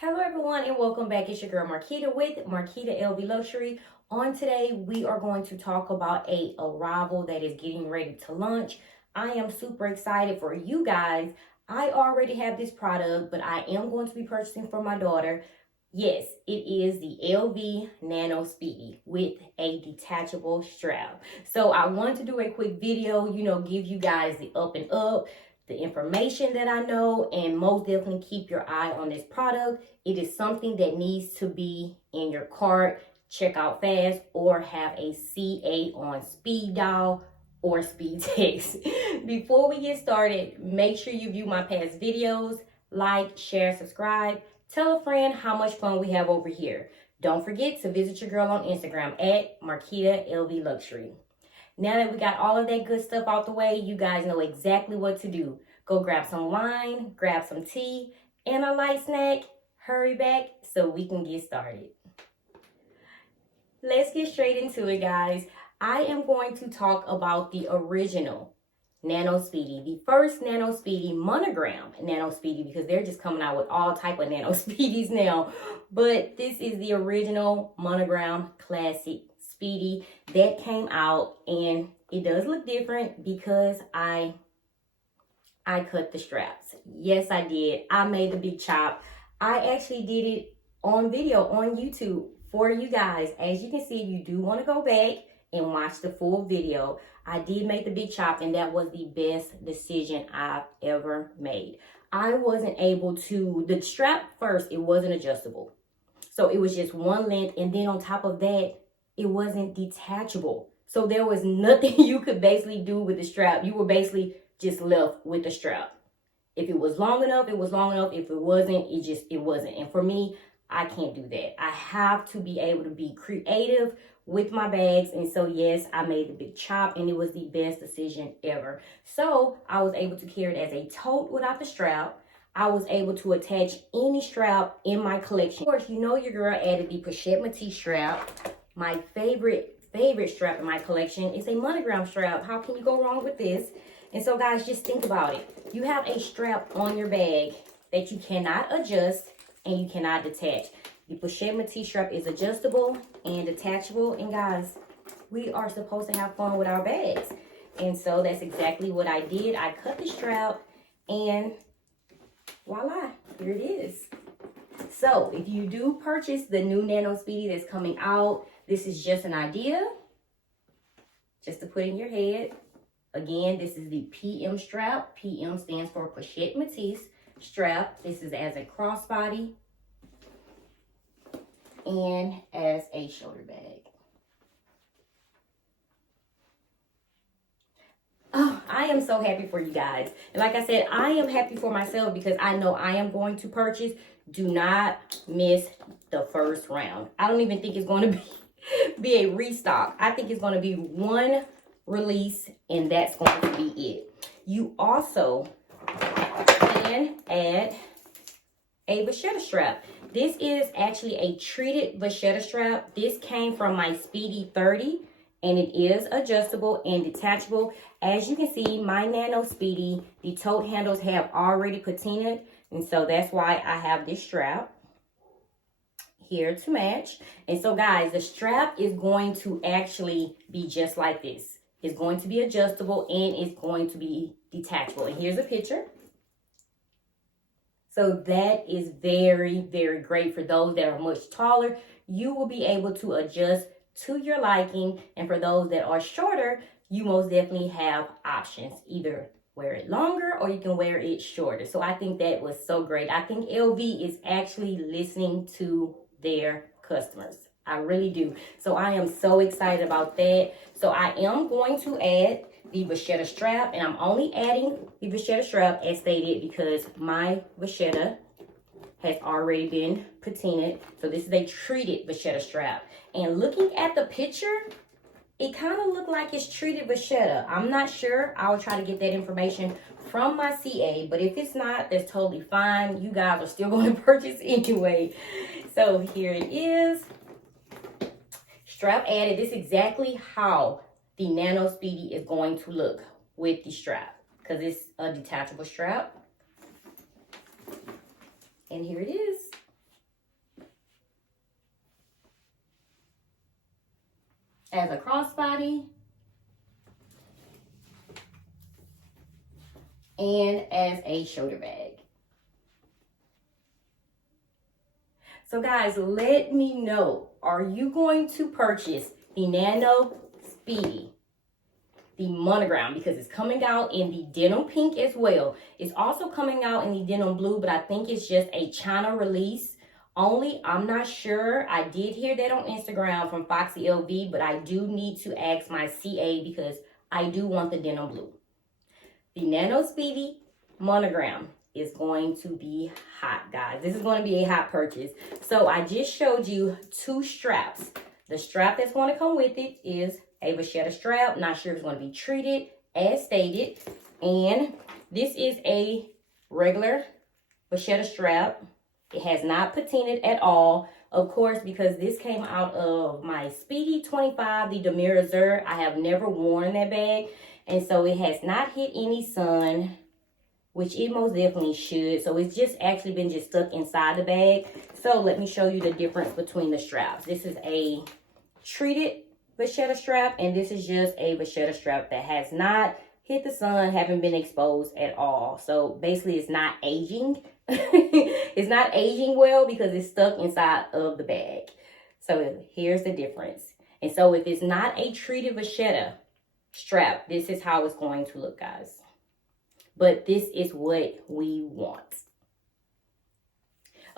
Hello everyone and welcome back. It's your girl Marquita with MarquitaLV Luxury. On today we are going to talk about a arrival that is getting ready to launch. I am super excited for you guys. I already have this product, but I am going to be purchasing for my daughter. Yes, it is the LV Nano Speedy with a detachable strap. So I wanted to do a quick video, give you guys the up and up, the information that I know, and most definitely keep your eye on this product. It is something that needs to be in your cart, check out fast, or have a CA on speed dial or speed text. Before we get started, make sure you view my past videos, like, share, subscribe. Tell a friend how much fun we have over here. Don't forget to visit your girl on Instagram at MarquitaLV Luxury. Now that we got all of that good stuff out the way, you guys know exactly what to do. Go grab some wine, grab some tea, and a light snack. Hurry back so we can get started. Let's get straight into it, guys. I am going to talk about the original Nano Speedy, the first Nano Speedy, Monogram Nano Speedy, because they're just coming out with all type of Nano Speedies now. But this is the original Monogram Classic Speedy that came out, and it does look different because I cut the straps. Yes, I did. I made the big chop. I actually did it on video on YouTube for you guys. As you can see, you do want to go back and watch the full video. I did make the big chop, and that was the best decision I've ever made. I wasn't able to, the strap first, it wasn't adjustable. So it was just one length, and then on top of that, it wasn't detachable. So there was nothing you could basically do with the strap. You were basically just left with the strap. If it was long enough, it was long enough. If it wasn't, it wasn't. And for me, I can't do that. I have to be able to be creative with my bags. And so, yes, I made the big chop, and it was the best decision ever. So I was able to carry it as a tote without the strap. I was able to attach any strap in my collection. Of course, you know your girl added the Pochette METIS strap. My favorite strap in my collection is a monogram strap. How can you go wrong with this? And so, guys, just think about it. You have a strap on your bag that you cannot adjust and you cannot detach. The Pochette METIS strap is adjustable and detachable. And, guys, we are supposed to have fun with our bags. And so that's exactly what I did. I cut the strap, and voila, here it is. So if you do purchase the new Nano Speedy that's coming out, this is just an idea, just to put in your head. Again, this is the PM strap. PM stands for Pochette METIS strap. This is as a crossbody and as a shoulder bag. Oh, I am so happy for you guys. And like I said, I am happy for myself because I know I am going to purchase. Do not miss the first round. I don't even think it's going to be a restock. I think it's going to be one release, and that's going to be it. You also can add a vachetta strap. This is actually a treated vachetta strap. This came from my Speedy 30, and it is adjustable and detachable. As you can see, my Nano Speedy, the tote handles have already patinaed, and so that's why I have this strap here to match. And so, guys, the strap is going to actually be just like this. It's going to be adjustable and it's going to be detachable. And here's a picture. So that is very, very great for those that are much taller. You will be able to adjust to your liking. And for those that are shorter, you most definitely have options. Either wear it longer or you can wear it shorter. So I think that was so great. I think LV is actually listening to their customers. I really do. So I am so excited about that. So I am going to add the vachetta strap, and I'm only adding the vachetta strap as stated because my vachetta has already been patinaed. So this is a treated vachetta strap. And looking at the picture, it kind of looked like it's treated vachetta. I'm not sure. I'll try to get that information from my CA, but if it's not, that's totally fine. You guys are still going to purchase anyway. So here it is. Strap added. This is exactly how the Nano Speedy is going to look with the strap, because it's a detachable strap. And here it is. and as a shoulder bag. So guys, let me know, are you going to purchase the Nano Speedy, the Monogram, because it's coming out in the denim pink as well. It's also coming out in the denim blue, but I think it's just a China release only. I'm not sure. I did hear that on Instagram from Foxy LV, but I do need to ask my CA because I do want the denim blue. The Nano Speedy Monogram is going to be hot, guys. This is going to be a hot purchase. So I just showed you 2 straps. The strap that's going to come with it is a vachetta strap. Not sure if it's going to be treated as stated. And this is a regular vachetta strap. It has not patinaed at all. Of course, because this came out of my Speedy 25, the Demir Azur. I have never worn that bag. And so it has not hit any sun, which it most definitely should. So it's just actually been just stuck inside the bag. So let me show you the difference between the straps. This is a treated vachetta strap, and this is just a vachetta strap that has not hit the sun, haven't been exposed at all. So basically it's not aging. It's not aging well because it's stuck inside of the bag. So here's the difference. And so if it's not a treated vachetta strap, this is how it's going to look, guys. But this is what we want.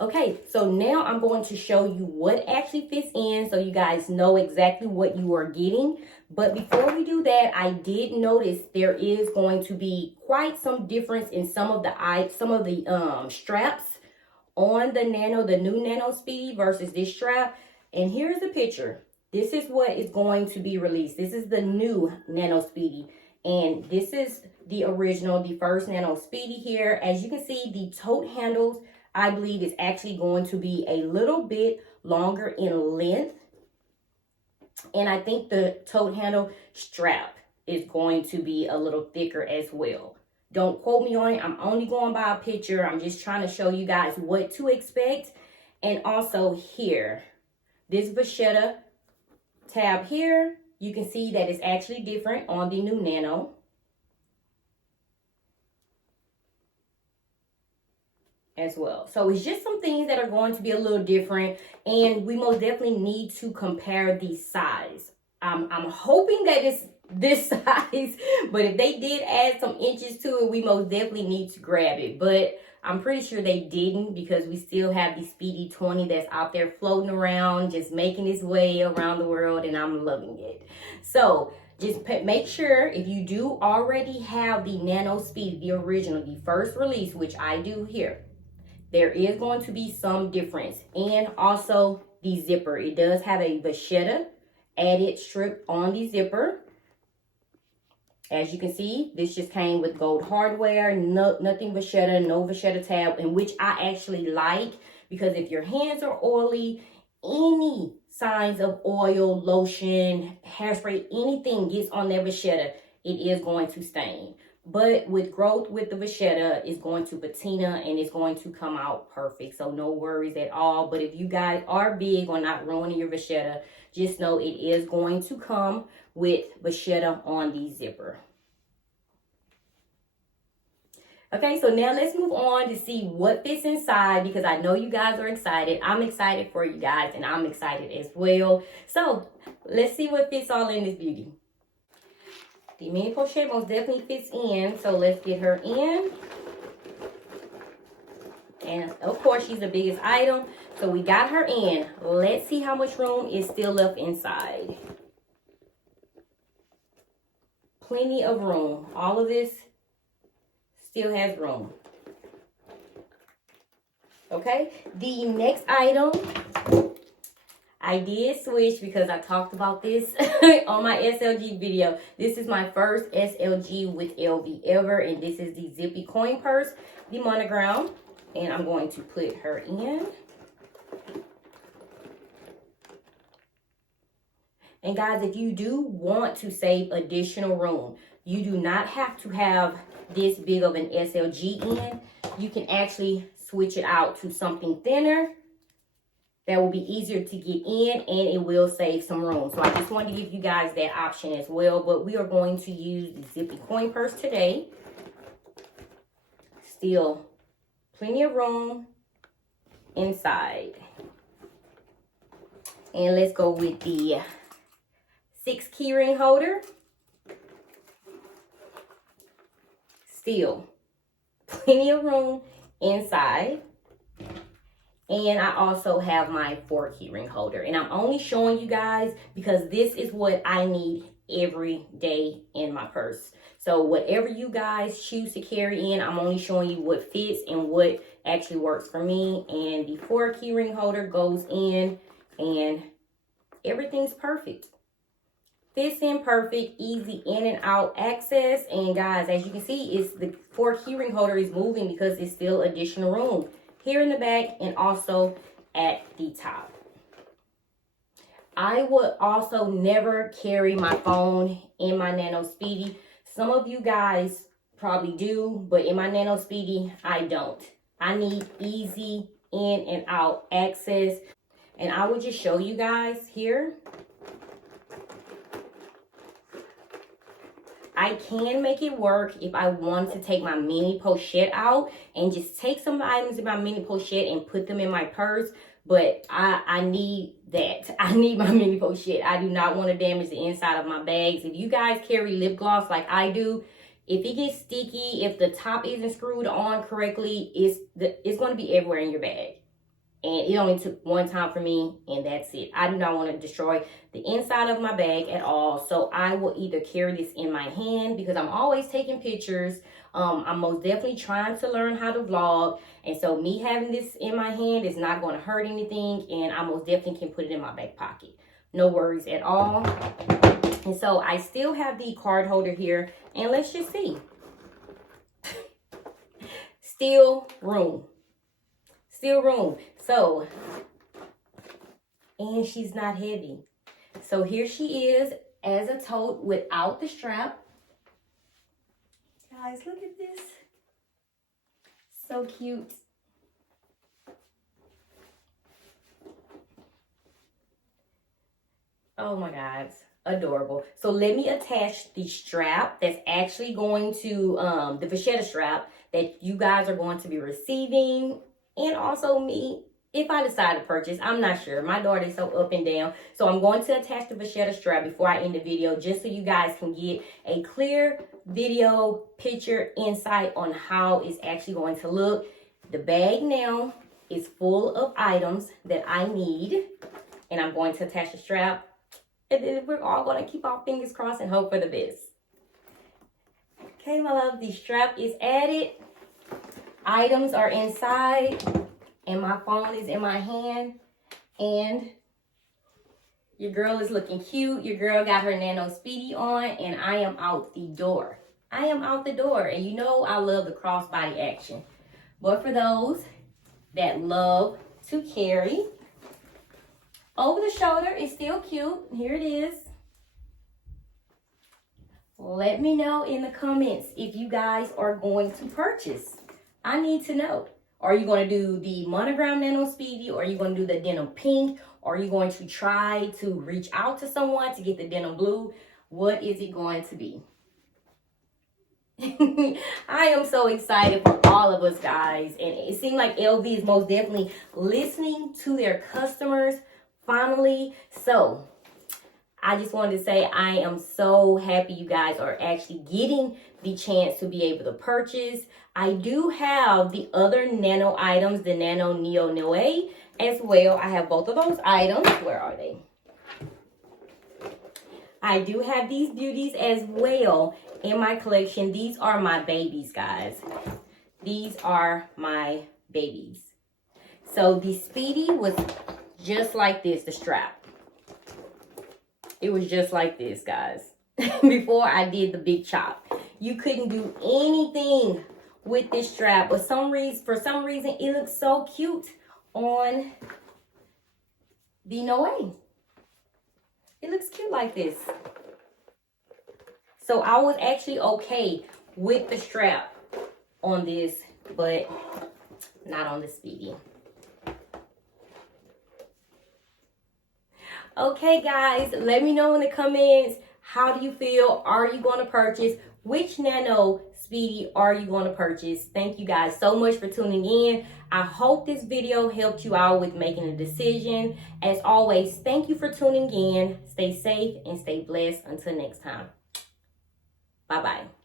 Okay, so now I'm going to show you what actually fits in so you guys know exactly what you are getting. But before we do that, I did notice there is going to be quite some difference in some of the straps on the Nano, the new Nano Speedy versus this strap. And here's the picture. This is what is going to be released. This is the new Nano Speedy. And this is the original, the first Nano Speedy here. As you can see, the tote handles, I believe, is actually going to be a little bit longer in length. And I think the tote handle strap is going to be a little thicker as well. Don't quote me on it. I'm only going by a picture. I'm just trying to show you guys what to expect. And also here, this vachetta tab here, you can see that it's actually different on the new Nano. As well. So it's just some things that are going to be a little different, and we most definitely need to compare the size. I'm hoping that it's this size, but if they did add some inches to it, we most definitely need to grab it. But I'm pretty sure they didn't, because we still have the Speedy 20 that's out there floating around, just making its way around the world, and I'm loving it. So just make sure, if you do already have the Nano Speedy, the original, the first release, which I do here, there is going to be some difference. And also the zipper. It does have a vachetta added strip on the zipper. As you can see, this just came with gold hardware, nothing vachetta, no vachetta tab, and which I actually like, because if your hands are oily, any signs of oil, lotion, hairspray, anything gets on that vachetta, it is going to stain. But with growth with the vachetta, it's going to patina and it's going to come out perfect. So no worries at all. But if you guys are big on not ruining your vachetta, just know it is going to come with vachetta on the zipper. Okay, so now let's move on to see what fits inside, because I know you guys are excited. I'm excited for you guys, and I'm excited as well. So let's see what fits all in this beauty. The mini pochette most definitely fits in, so let's get her in. And of course, she's the biggest item, so we got her in. Let's see how much room is still left inside. Plenty of room. All of this still has room. Okay, the next item, I did switch because I talked about this on my SLG video. This is my first SLG with LV ever, and this is the zippy coin purse, the Monogram, and I'm going to put her in. And guys, if you do want to save additional room, you do not have to have this big of an SLG in. You can actually switch it out to something thinner that will be easier to get in, and it will save some room. So I just wanted to give you guys that option as well. But we are going to use the zippy coin purse today. Still plenty of room inside. And let's go with the 6 keyring holder. Still plenty of room inside. And I also have my 4 keyring holder. And I'm only showing you guys because this is what I need every day in my purse. So whatever you guys choose to carry in, I'm only showing you what fits and what actually works for me. And the 4 keyring holder goes in and everything's perfect. Fits in perfect, easy in and out access. And guys, as you can see, it's the 4 keyring holder is moving because it's still additional room here in the back and also at the top. I would also never carry my phone in my Nano Speedy. Some of you guys probably do, but in my Nano Speedy, I don't. I need easy in and out access. And I will just show you guys here. I can make it work if I want to take my mini pochette out and just take some items in my mini pochette and put them in my purse. But I need that. I need my mini pochette. I do not want to damage the inside of my bags. If you guys carry lip gloss like I do, if it gets sticky, if the top isn't screwed on correctly, it's going to be everywhere in your bag. And it only took one time for me, and that's it. I do not want to destroy the inside of my bag at all. So I will either carry this in my hand because I'm always taking pictures. I'm most definitely trying to learn how to vlog. And so me having this in my hand is not going to hurt anything. And I most definitely can put it in my back pocket. No worries at all. And so I still have the card holder here. And let's just see. Still room. Still room. So, and she's not heavy. So here she is as a tote without the strap. Guys, look at this. So cute. Oh my God, adorable. So let me attach the strap that's actually going to, the vachetta strap that you guys are going to be receiving, and also me. If I decide to purchase, I'm not sure. My daughter is so up and down. So I'm going to attach the vachetta strap before I end the video just so you guys can get a clear video picture insight on how it's actually going to look. The bag now is full of items that I need. And I'm going to attach the strap. And then we're all going to keep our fingers crossed and hope for the best. Okay, my love, the strap is added. Items are inside. And my phone is in my hand. And your girl is looking cute. Your girl got her Nano Speedy on. And I am out the door. I am out the door. And you know I love the crossbody action. But for those that love to carry, over the shoulder is still cute. Here it is. Let me know in the comments if you guys are going to purchase. I need to know. Are you going to do the Monogram Nano Speedy? Or are you going to do the denim pink? Or are you going to try to reach out to someone to get the denim blue? What is it going to be? I am so excited for all of us, guys. And it seems like LV is most definitely listening to their customers finally. So I just wanted to say I am so happy you guys are actually getting the chance to be able to purchase. I do have the other nano items, the Nano Neo Noe as well. I have both of those items. Where are they? I do have these beauties as well in my collection. These are my babies, guys. These are my babies. So the Speedy was just like this, the strap. It was just like this, guys. Before I did the big chop. You couldn't do anything with this strap. But for some reason, it looks so cute on the Noe. It looks cute like this. So I was actually okay with the strap on this, but not on the Speedy. Okay, guys, let me know in the comments How do you feel? Are you going to purchase? Which Nano Speedy are you going to purchase? Thank you guys so much for tuning in. I hope this video helped you out with making a decision. As always, thank you for tuning in. Stay safe and stay blessed. Until next time. Bye-bye.